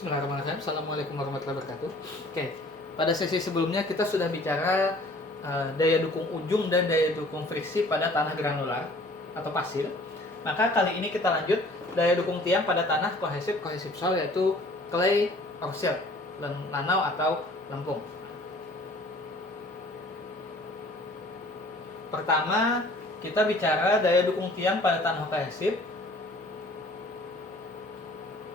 Bismillahirrahmanirrahim. Assalamualaikum warahmatullahi wabarakatuh. Oke, pada sesi sebelumnya kita sudah bicara daya dukung ujung dan daya dukung friksi pada tanah granular atau pasir. Maka kali ini kita lanjut daya dukung tiang pada tanah kohesif soil, yaitu clay or silt, lanau atau lempung. Pertama, kita bicara daya dukung tiang pada tanah kohesif.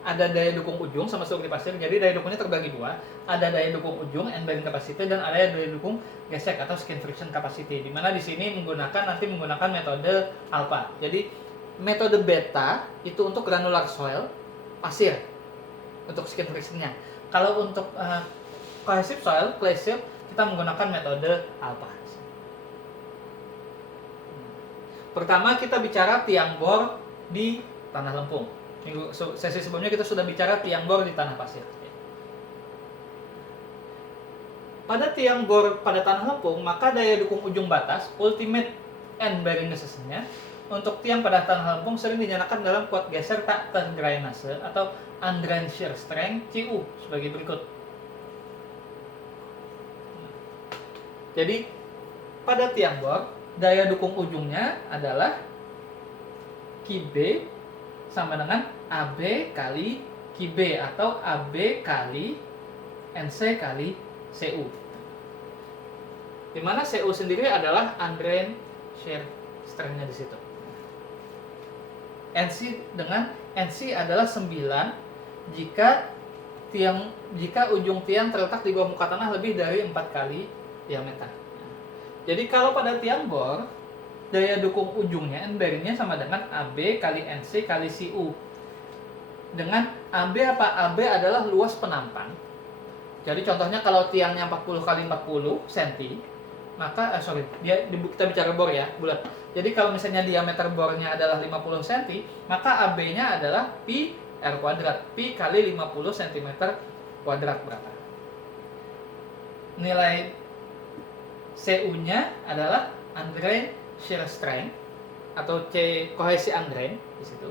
Ada daya dukung ujung sama seperti pasir, jadi daya dukungnya terbagi dua. Ada daya dukung ujung end bearing capacity dan ada daya dukung gesek atau skin friction capacity. Di mana di sini menggunakan metode alpha. Jadi metode beta itu untuk granular soil, pasir, untuk skin frictionnya. Kalau untuk cohesive soil, clay silt, kita menggunakan metode alpha. Pertama kita bicara tiang bor di tanah lempung. Sesi sebelumnya kita sudah bicara tiang bor di tanah pasir. Pada tiang bor pada tanah lempung, maka daya dukung ujung batas, ultimate end bearing resistance-nya, untuk tiang pada tanah lempung sering dinyatakan dalam kuat geser tak terdrainase atau undrained shear strength CU sebagai berikut. Jadi pada tiang bor, daya dukung ujungnya adalah QB sama dengan AB kali QB atau AB kali NC kali CU. Dimana CU sendiri adalah undrained shear strength-nya di situ. NC adalah 9 jika ujung tiang terletak di bawah muka tanah lebih dari 4 kali diameter. Jadi kalau pada tiang bor, daya dukung ujungnya end bearing-nya sama dengan AB kali NC kali CU. Dengan AB apa? AB adalah luas penampang. Jadi contohnya kalau tiangnya 40 kali 40 cm, maka kita bicara bor ya, bulat. Jadi kalau misalnya diameter bornya adalah 50 cm, maka AB-nya adalah pi r kuadrat. Pi kali 50 cm kuadrat berapa? Nilai CU-nya adalah undrained shear strength atau C kohesi undrained di situ.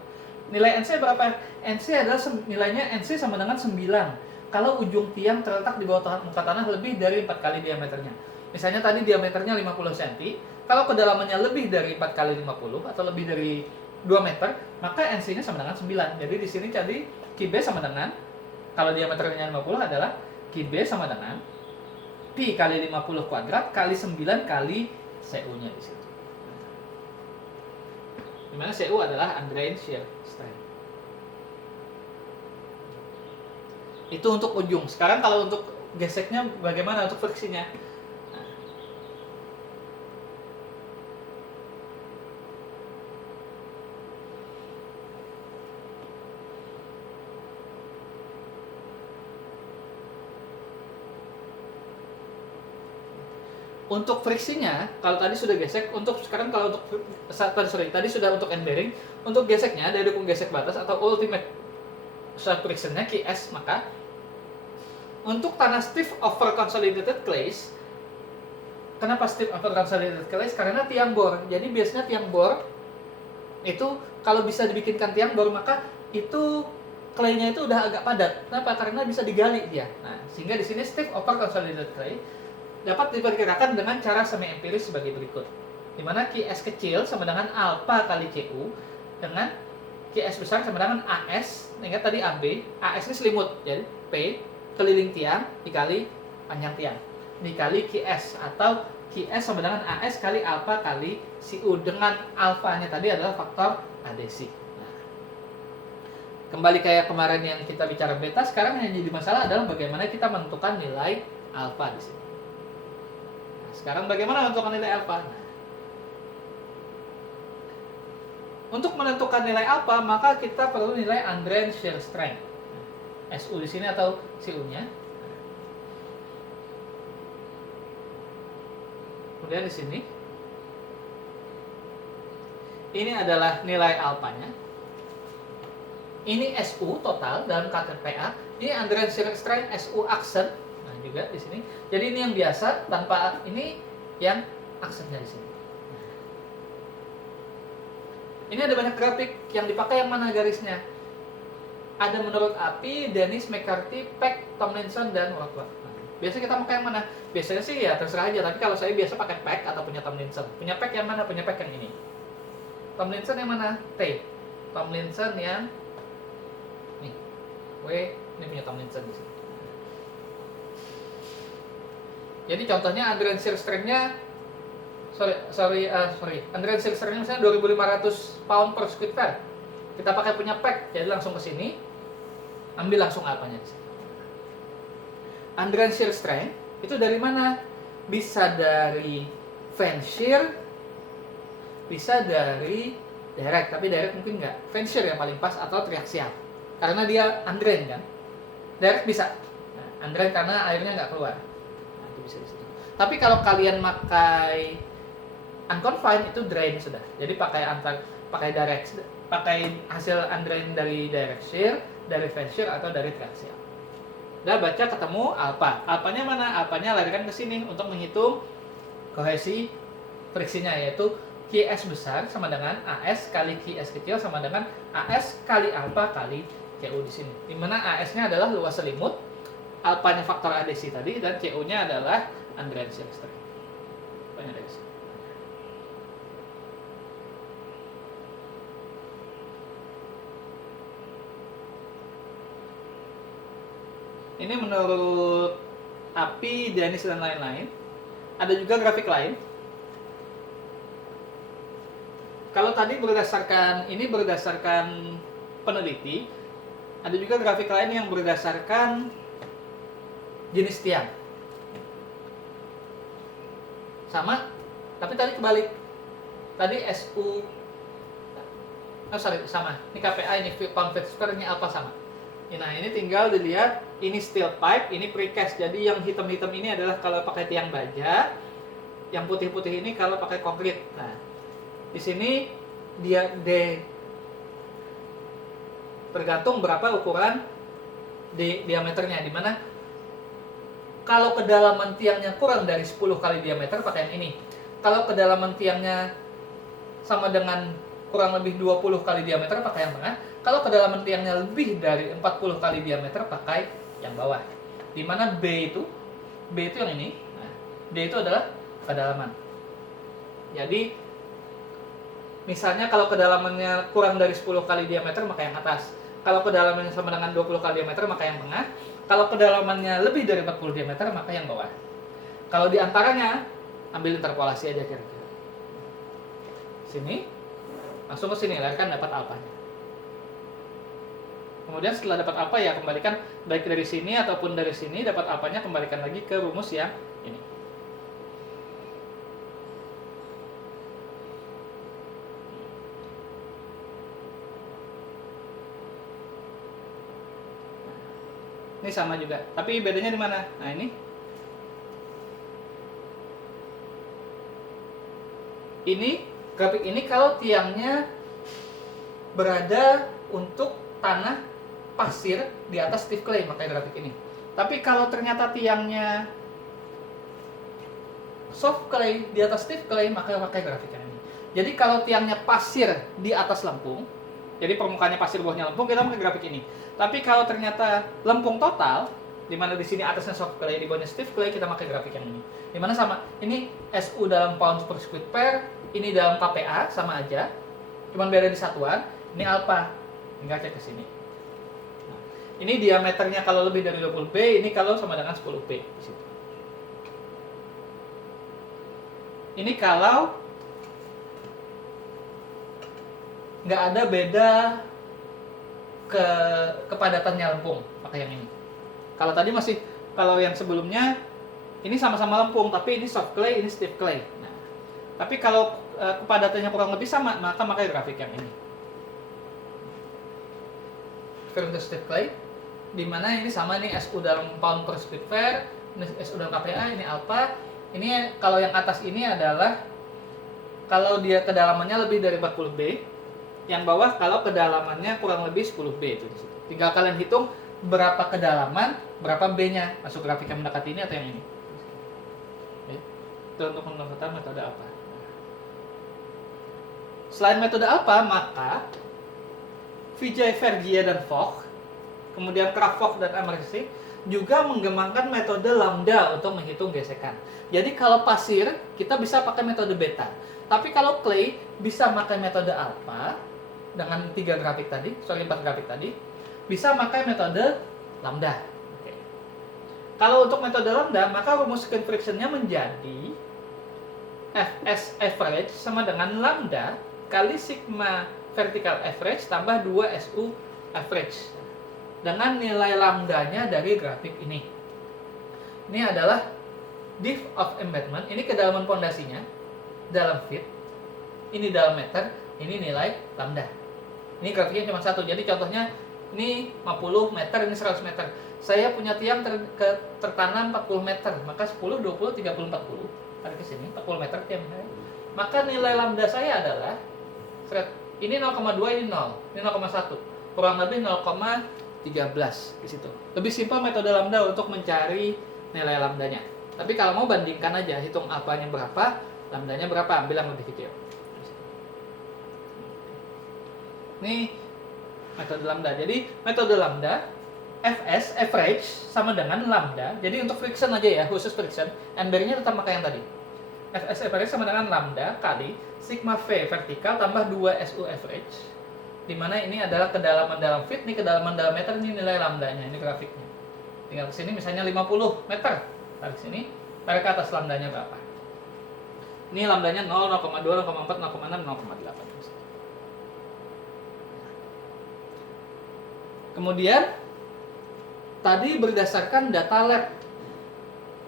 Nilai NC berapa? NC adalah nilainya NC sama dengan 9 kalau ujung tiang terletak di bawah muka tanah lebih dari 4 kali diameternya. Misalnya tadi diameternya 50 cm, kalau kedalamannya lebih dari 4 kali 50 atau lebih dari 2 meter, maka NC-nya sama dengan 9. Jadi di sini jadi QB sama dengan, kalau diameternya 50 adalah QB sama dengan pi kali 50 kuadrat kali 9 kali CU-nya di situ. Dimana CU adalah undrained shear strength. Itu untuk ujung. Sekarang kalau untuk geseknya bagaimana, untuk friksinya? Untuk friksinya, kalau tadi sudah gesek, sekarang kalau untuk tadi sudah untuk end bearing, untuk geseknya daya dukung gesek batas atau ultimate soil friction-nya QS, maka untuk tanah stiff over consolidated clays, kenapa stiff over consolidated clays? Karena tiang bor. Jadi biasanya tiang bor itu kalau bisa dibikinkan tiang bor, maka itu clay-nya itu udah agak padat. Kenapa? Karena bisa digali dia. Nah, sehingga di sini stiff over consolidated clay dapat diperkirakan dengan cara semi empiris sebagai berikut. Di mana QS kecil sama dengan alpha kali CU dengan QS besar sama dengan AS. Ingat tadi AB, AS ini selimut. Jadi P keliling tiang dikali panjang tiang dikali QS atau QS sama dengan AS kali alpha kali CU, dengan alfanya tadi adalah faktor adesi. Nah, kembali kayak kemarin yang kita bicara beta, sekarang yang jadi masalah adalah bagaimana kita menentukan nilai alfa di sini. Sekarang bagaimana menentukan nilai alfa? Untuk menentukan nilai alfa, maka kita perlu nilai undrained shear strength. SU di sini atau CU-nya. Kemudian di sini ini adalah nilai alfanya. Ini SU total dalam KTPA. Ini undrained shear strength SU aksen. Juga di sini. Jadi ini yang biasa tanpa ini yang aksennya di sini. Ini ada banyak grafik yang dipakai yang mana garisnya. Ada menurut API, Dennis, McCarthy, Peck, Tomlinson, dan Rothbard. Biasa kita pakai yang mana? Biasanya sih ya terserah aja, tapi kalau saya biasa pakai Peck atau punya Tomlinson. Punya Peck yang mana? Punya Peck yang ini. Tomlinson yang mana? T. Tomlinson yang nih. W, ini punya Tomlinson di sini. Jadi contohnya Andrean shear strength-nya Andrean shear strength-nya misalnya 2.500 pound per square meter. Kita pakai punya Peck, jadi langsung ke sini. Ambil langsung apanya di sini. Andrean shear strength itu dari mana? Bisa dari fan shear, bisa dari direct, tapi direct mungkin nggak. Fan shear yang paling pas atau triaxial. Karena dia Andrean kan. Direct bisa. Nah, Andrean karena airnya nggak keluar. Nah, itu bisa di situ. Tapi kalau kalian pakai unconfined itu drain sudah. Jadi pakai direct, pakai hasil Andrean dari direct shear, dari fan shear atau dari triaxial. Udah baca ketemu alpha. Alphanya mana? Alphanya larikan ke sini untuk menghitung kohesi friksinya, yaitu QS besar sama dengan AS kali QS kecil sama dengan AS kali alpha kali CU di sini. Dimana AS-nya adalah luas selimut, alphanya faktor adesi tadi, dan CU-nya adalah Andrean shear strength. Banyak dari sini. Ini menurut API, Dennis, dan lain-lain. Ada juga grafik lain. Kalau tadi berdasarkan peneliti, ada juga grafik lain yang berdasarkan jenis tiang. Sama, tapi tadi kebalik. Tadi sama. Ini KPA, ini pound feet square, ini apa sama. Nah, ini tinggal dilihat, ini steel pipe, ini precast. Jadi yang hitam-hitam ini adalah kalau pakai tiang baja, yang putih-putih ini kalau pakai konkrit. Nah, di sini dia tergantung berapa ukuran diameternya. Dimana kalau kedalaman tiangnya kurang dari 10 kali diameter pakai yang ini. Kalau kedalaman tiangnya sama dengan kurang lebih 20 kali diameter pakai yang tengah. Kalau kedalaman tiangnya lebih dari 40 kali diameter pakai yang bawah. Dimana B itu yang ini. Nah, D itu adalah kedalaman. Jadi misalnya kalau kedalamannya kurang dari 10 kali diameter maka yang atas. Kalau kedalamannya sama dengan 20 kali diameter maka yang tengah. Kalau kedalamannya lebih dari 40 diameter maka yang bawah. Kalau di antaranya ambil interpolasi aja kira-kira. Sini langsung ke sini, kan dapat alphanya. Kemudian setelah dapat alpha ya kembalikan baik dari sini ataupun dari sini, dapat alphanya kembalikan lagi ke rumus yang ini. Ini sama juga, tapi bedanya di mana? Nah, ini grafik ini kalau tiangnya berada untuk tanah pasir di atas stiff clay, pakai grafik ini. Tapi kalau ternyata tiangnya soft clay di atas stiff clay, maka pakai grafik yang ini. Jadi kalau tiangnya pasir di atas lempung, jadi permukaannya pasir, bawahnya lempung, kita pakai grafik ini. Tapi kalau ternyata lempung total, di mana di sini atasnya soft clay, di bawahnya stiff clay, kita pakai grafik yang ini. Di mana sama, ini SU dalam pounds per square meter, ini dalam KPA sama aja, cuman beda di satuan. Ini alpha, tinggal cek ke sini. Nah, ini diameternya kalau lebih dari 20 B, ini kalau sama dengan 10 B. Ini kalau nggak ada beda kepadatannya lempung, pakai yang ini. Kalau tadi kalau yang sebelumnya ini sama-sama lempung, tapi ini soft clay, ini stiff clay. Nah, tapi kalau kepadatannya kurang lebih sama, maka pakai grafik yang ini. Firm to stiff clay, di mana ini sama nih SU dalam pound per square meter, ini SU dalam KPA, ini alpha. Ini kalau yang atas ini adalah kalau dia kedalamannya lebih dari 40 B, yang bawah kalau kedalamannya kurang lebih 10 B itu di situ. Tinggal kalian hitung berapa kedalaman, berapa B-nya, masuk grafik yang mendekati ini atau yang ini. Oke. Itu untuk menentukan metode apa. Selain metode apa, maka Vijay, Verghia, dan Vogt kemudian Kraftwerk dan Emerson juga mengembangkan metode lambda untuk menghitung gesekan. Jadi kalau pasir kita bisa pakai metode beta, tapi kalau clay bisa pakai metode alpha dengan 4 grafik tadi, bisa pakai metode lambda. Oke. Kalau untuk metode lambda, maka rumus skin friction-nya menjadi Fs average sama dengan lambda kali sigma vertical average tambah 2 Su average dengan nilai lambdanya dari grafik ini. Ini adalah depth of embedment, ini kedalaman pondasinya dalam feet, ini dalam meter, ini nilai lambda. Ini grafiknya cuma satu, jadi contohnya ini 50 meter, ini 100 meter. Saya punya tiang tertanam 40 meter, maka 10, 20, 30, 40. Tarik ke sini, 40 meter tiang saya. Maka nilai lambda saya adalah ini 0,2, ini 0, ini 0,1. Kurang lebih 0,13 di situ. Lebih simpel metode lambda untuk mencari nilai lambdanya. Tapi kalau mau bandingkan aja, hitung alfanya berapa, lambdanya berapa, ambil yang lebih kecil. Ini metode lambda. Jadi metode lambda Fs average sama dengan lambda. Jadi untuk friction aja ya, khusus friction, N-bearingnya tetap pakai yang tadi. Fs average sama dengan lambda kali sigma V vertikal tambah 2 Su average. Dimana ini adalah kedalaman dalam feet, ini kedalaman dalam meter, ini nilai lambdanya, ini grafiknya. Tinggal ke sini misalnya 50 meter, tarik sini, tarik ke atas lambdanya berapa. Ini lambdanya 0, 0,2, 0,4, 0,6, 0,8. Kemudian tadi berdasarkan data lab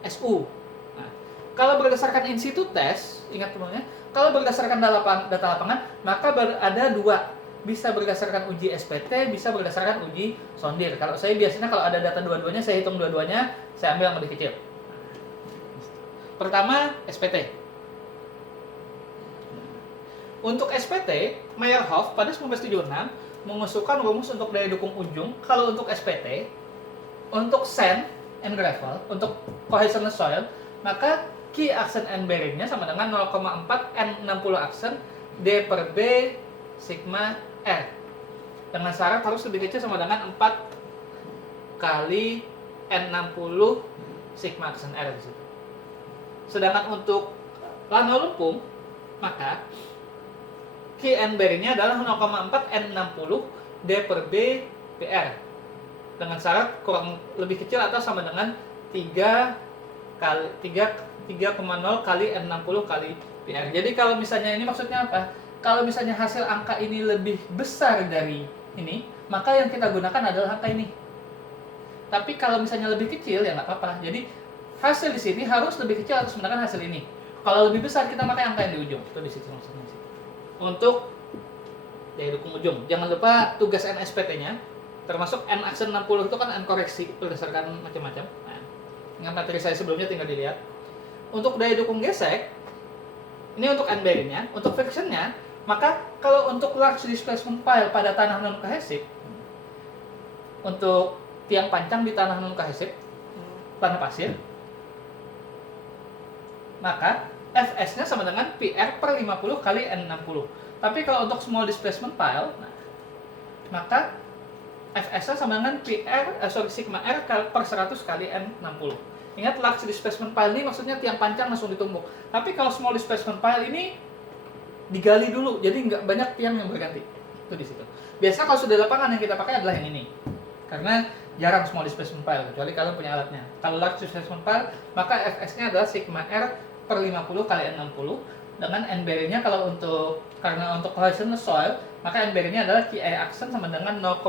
SU. Nah, kalau berdasarkan in situ test, ingat teman-teman, kalau berdasarkan data lapangan, maka ada dua. Bisa berdasarkan uji SPT, bisa berdasarkan uji sondir. Kalau saya biasanya kalau ada data dua-duanya, saya hitung dua-duanya, saya ambil yang lebih kecil. Pertama, SPT. Untuk SPT, Meyerhof pada 1976 mengusulkan rumus untuk daya dukung ujung. Kalau untuk SPT, untuk sand and gravel, untuk cohesionless soil, maka key action and bearingnya sama dengan 0,4 N60 action D per B sigma R. Dengan syarat harus lebih kecil sama dengan 4 kali N60 sigma action R di situ. Sedangkan untuk lana lempung, maka key and bearingnya adalah 0,4 N60 D per B PR. Dengan syarat kurang lebih kecil atau sama dengan 3,0 kali N60 kali PR. Jadi kalau misalnya ini maksudnya apa? Kalau misalnya hasil angka ini lebih besar dari ini, maka yang kita gunakan adalah angka ini. Tapi kalau misalnya lebih kecil ya nggak apa-apa. Jadi hasil di sini harus lebih kecil atau sama dengan hasil ini. Kalau lebih besar kita pakai angka yang di ujung. Itu di sini maksudnya. Untuk daya dukung ujung. Jangan lupa tugas NSPT-nya, termasuk N action 60 itu kan N koreksi berdasarkan macam-macam. Nah, dengan materi saya sebelumnya tinggal dilihat. Untuk daya dukung gesek, ini untuk N bearingnya, untuk friction-nya, maka kalau untuk large displacement pile pada tanah non kohesif, untuk tiang pancang di tanah non kohesif, tanah pasir, maka Fs-nya sama dengan PR per 50 kali N60. Tapi kalau untuk small displacement pile, maka Fs-nya sama dengan sigma R per 100 kali N60. Ingat, large displacement pile ini maksudnya tiang pancang langsung ditumbuk. Tapi kalau small displacement pile ini digali dulu, jadi nggak banyak tiang yang berganti. Itu di situ. Biasanya kalau sudah lapangan yang kita pakai adalah yang ini, karena jarang small displacement pile, kecuali kalian punya alatnya. Kalau large displacement pile, maka Fs-nya adalah sigma R per 50 kali N60, dengan N bearingnya karena untuk cohesionless soil, maka N bearingnya adalah Ki action sama dengan 0,4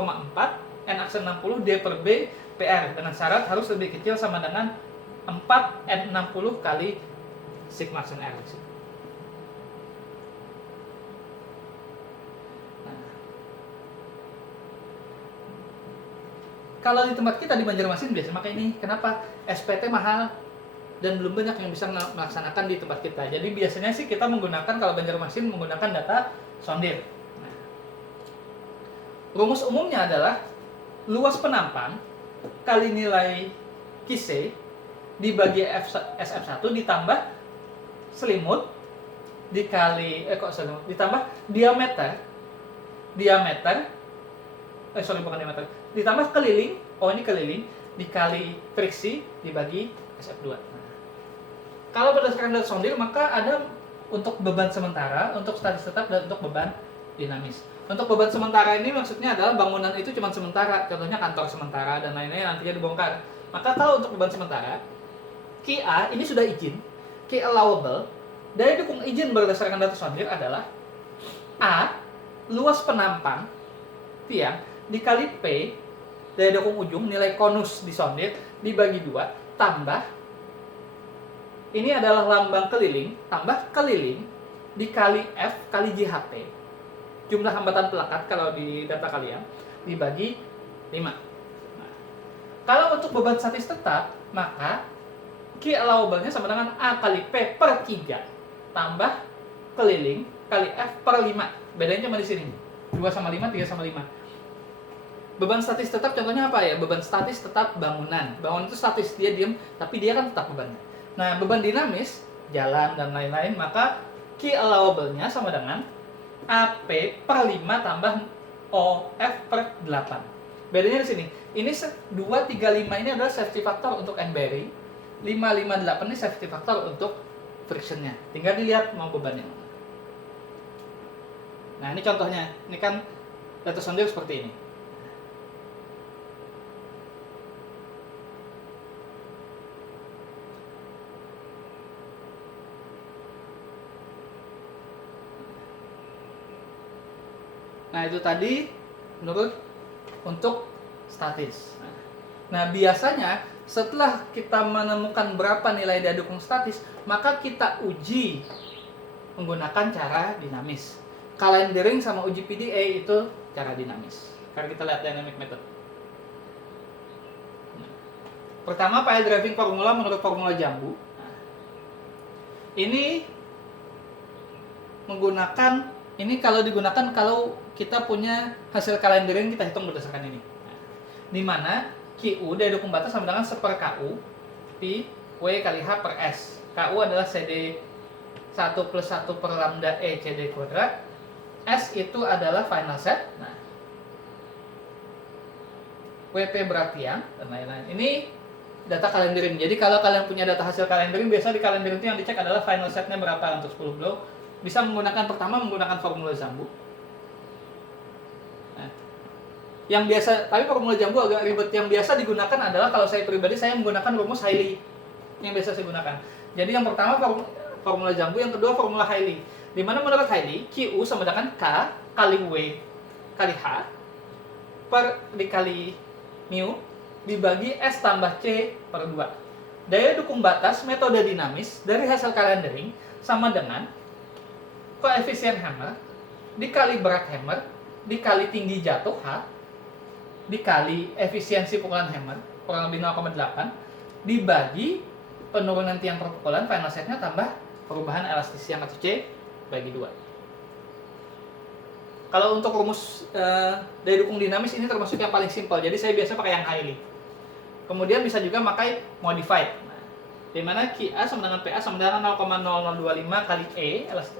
N action 60 D per B PR, dengan syarat harus lebih kecil sama dengan 4 N60 kali sigma action R. Kalau di tempat kita di Banjarmasin biasa pakai ini. Kenapa? SPT mahal dan belum banyak yang bisa melaksanakan di tempat kita. Jadi biasanya sih kita menggunakan, kalau Banjarmasin menggunakan data sondir. Nah, rumus umumnya adalah luas penampang kali nilai Kise dibagi SF1 ditambah selimut dikali ditambah diameter ditambah keliling, ini keliling, dikali friksi dibagi SF2. Nah, kalau berdasarkan data sondir, maka ada untuk beban sementara, untuk statis tetap, dan untuk beban dinamis. Untuk beban sementara ini maksudnya adalah bangunan itu cuma sementara, contohnya kantor sementara dan lain-lain nantinya dibongkar. Maka kalau untuk beban sementara, QA ini sudah izin, Q allowable, dari dukung izin berdasarkan data sondir adalah A, luas penampang tiang dikali P, dari dukung ujung, nilai konus di sondir, dibagi 2, tambah, ini adalah lambang keliling, tambah keliling, dikali F kali JHP, jumlah hambatan pelekat kalau di data kalian, dibagi 5. Nah, kalau untuk beban statis tetap, maka Q allowable-nya sama dengan A kali P per 3, tambah keliling kali F per 5. Bedanya cuma di sini. 2 sama 5, 3 sama 5. Beban statis tetap contohnya apa ya? Beban statis tetap bangunan. Bangunan itu statis, dia diem, tapi dia kan tetap bebannya. Nah, beban dinamis, jalan dan lain-lain, maka Q allowable-nya sama dengan AP per 5 tambah OF per 8. Bedanya di sini. Ini 235 ini adalah safety factor untuk end bearing. 558 ini safety factor untuk frictionnya. Tinggal dilihat mau bebannya. Nah, ini contohnya. Ini kan data sondir seperti ini. Nah, itu tadi menurut untuk statis. Nah, biasanya setelah kita menemukan berapa nilai daya dukung statis, maka kita uji menggunakan cara dinamis. Calendering sama uji PDA itu cara dinamis. Karena kita lihat dynamic method. Pertama, pile driving formula menurut formula jambu. Ini menggunakan, ini kalau digunakan kalau kita punya hasil calendering, kita hitung berdasarkan ini. Di mana QU daya dukung batas sama dengan 1 per KU Pi W kali H per S. KU adalah CD 1 plus 1 per lambda E CD kuadrat. S itu adalah final set. Nah, WP berat tiang dan lain-lain. Ini data calendering. Jadi kalau kalian punya data hasil calendering, biasa di calendering itu yang dicek adalah final setnya berapa untuk 10 block. Bisa pertama menggunakan formula jambu. Nah, yang biasa, tapi formula jambu agak ribet. Yang biasa digunakan adalah, kalau saya pribadi, saya menggunakan rumus Hailey yang biasa saya gunakan. Jadi yang pertama formula jambu, yang kedua formula Hailey. Di mana menurut Hailey, QU sama dengan K kali W kali H per dikali mu dibagi S tambah C per 2. Daya dukung batas metode dinamis dari hasil calendering sama dengan koefisien hammer dikali berat hammer dikali tinggi jatuh H dikali efisiensi pukulan hammer kurang lebih 0,8 dibagi penurunan tiang perpukulan final setnya tambah perubahan elastis tiang atau C bagi 2. Kalau untuk rumus daya dukung dinamis ini termasuk yang paling simpel, jadi saya biasa pakai yang Hailey. Kemudian bisa juga pakai modified. Nah, di mana QA sama dengan PA sama dengan 0,0025 kali E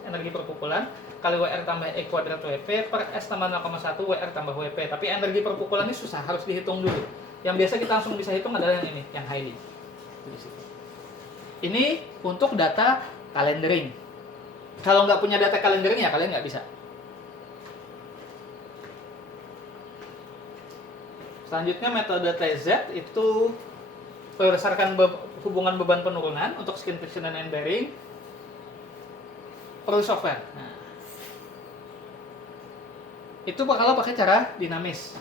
energi perpukulan kali WR tambah E kuadrat WP per S tambah 0,1 WR tambah WP. Tapi energi perpukulan ini susah, harus dihitung dulu. Yang biasa kita langsung bisa hitung adalah yang ini, yang Hailey. Ini untuk data calendering. Kalau nggak punya data calendering ya kalian nggak bisa. Selanjutnya metode TZ itu berdasarkan hubungan beban penurunan untuk skin friction dan end bearing perlu software. Nah, itu kalau pakai cara dinamis.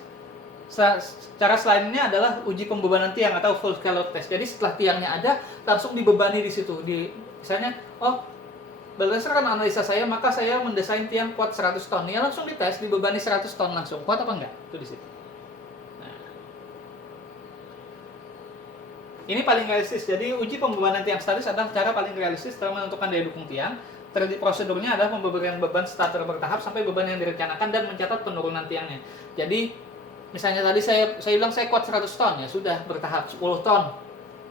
Cara selainnya adalah uji pembebanan tiang atau full scale load test. Jadi setelah tiangnya ada, langsung dibebani di situ. Misalnya, berdasarkan analisa saya, maka saya mendesain tiang kuat 100 ton. Ya langsung dites, dibebani 100 ton langsung. Kuat apa enggak? Itu di situ. Nah, ini paling realistis. Jadi uji pembebanan tiang statis adalah cara paling realistis dalam menentukan daya dukung tiang. Prosedurnya adalah pemberian beban starter bertahap sampai beban yang direncanakan dan mencatat penurunan tiangnya. Jadi misalnya tadi saya bilang saya kuat 100 ton, ya sudah bertahap 10 ton.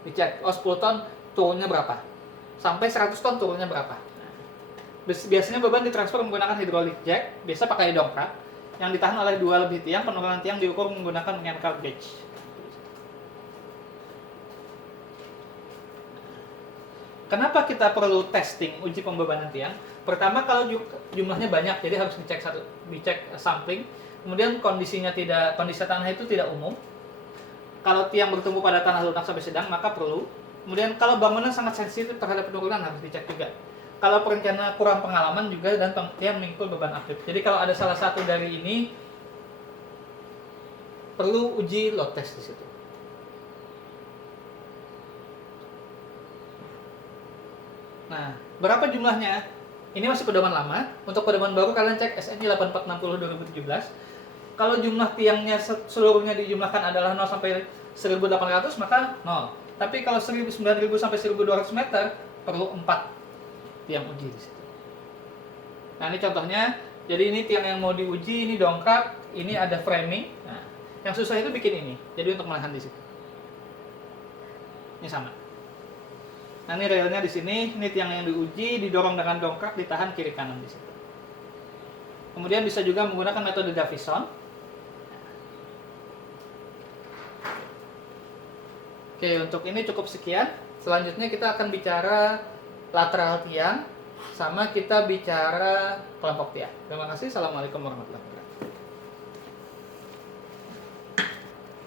Dicek, 10 ton turunnya berapa? Sampai 100 ton turunnya berapa? Biasanya beban ditransfer menggunakan hydraulic jack, biasa pakai dongkrak. yang ditahan oleh 2 lebih tiang. Penurunan tiang diukur menggunakan mechanical gauge. Kenapa kita perlu testing uji pembebanan tiang? Pertama, kalau jumlahnya banyak, jadi harus dicek sampling. Kemudian kondisi tanah itu tidak umum. Kalau tiang bertumbuh pada tanah lunak sampai sedang, maka perlu. Kemudian kalau bangunan sangat sensitif terhadap penurunan, harus dicek juga. Kalau perencana kurang pengalaman juga, dan tiang memikul beban aktif. Jadi kalau ada salah satu dari ini, perlu uji load test di situ. Nah, berapa jumlahnya? Ini masih pedoman lama. Untuk pedoman baru kalian cek SNI 8460 2017. Kalau jumlah tiangnya seluruhnya dijumlahkan adalah 0 sampai 1800, maka 0. Tapi kalau 9000 sampai 1200 meter, perlu 4 tiang uji di situ. Nah, ini contohnya. Jadi ini tiang yang mau diuji, ini dongkrak, ini ada framing. Nah, yang susah itu bikin ini. Jadi untuk menahan di situ. Ini sama. Nah, ini railnya di sini, ini tiang yang diuji, didorong dengan dongkrak, ditahan kiri kanan di situ. Kemudian bisa juga menggunakan metode Davison. Oke, untuk ini cukup sekian. Selanjutnya kita akan bicara lateral tiang, sama kita bicara kelompok tiang. Terima kasih. Assalamualaikum warahmatullahi wabarakatuh.